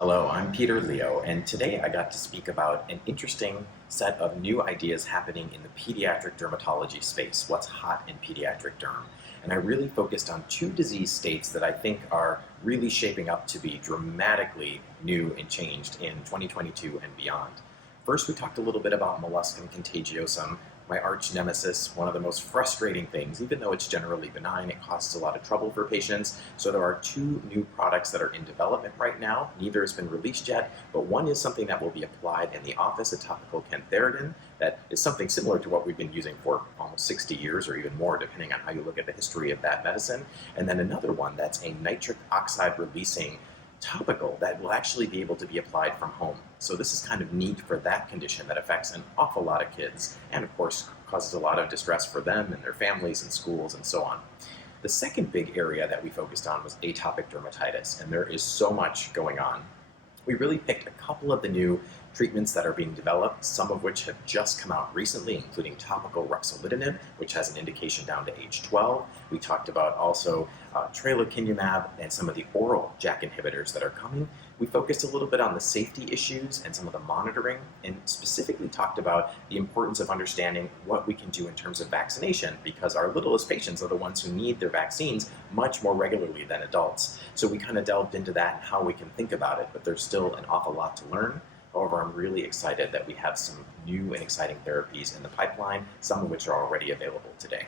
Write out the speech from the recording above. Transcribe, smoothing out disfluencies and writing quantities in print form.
Hello, I'm Peter Leo, and today I got to speak about an interesting set of new ideas happening in the pediatric dermatology space, what's hot in pediatric derm. And I really focused on two disease states that I think are really shaping up to be dramatically new and changed in 2022 and beyond. First, we talked a little bit about Molluscum Contagiosum, my arch nemesis, one of the most frustrating things. Even though it's generally benign, it causes a lot of trouble for patients. So there are two new products that are in development right now. Neither has been released yet, but one is something that will be applied in the office, a topical cantharidin, that is something similar to what we've been using for almost 60 years or even more, depending on how you look at the history of that medicine. And then another one that's a nitric oxide releasing topical that will actually be able to be applied from home. So this is kind of neat for that condition that affects an awful lot of kids and of course causes a lot of distress for them and their families and schools and so on. The second big area that we focused on was atopic dermatitis, and there is so much going on. We really picked a couple of the new treatments that are being developed, some of which have just come out recently, including topical ruxolitinib, which has an indication down to age 12. We talked about also tralokinumab and some of the oral JAK inhibitors that are coming. We focused a little bit on the safety issues and some of the monitoring, and specifically talked about the importance of understanding what we can do in terms of vaccination, because our littlest patients are the ones who need their vaccines much more regularly than adults. So we kind of delved into that and how we can think about it, but there's still an awful lot to learn. However, I'm really excited that we have some new and exciting therapies in the pipeline, some of which are already available today.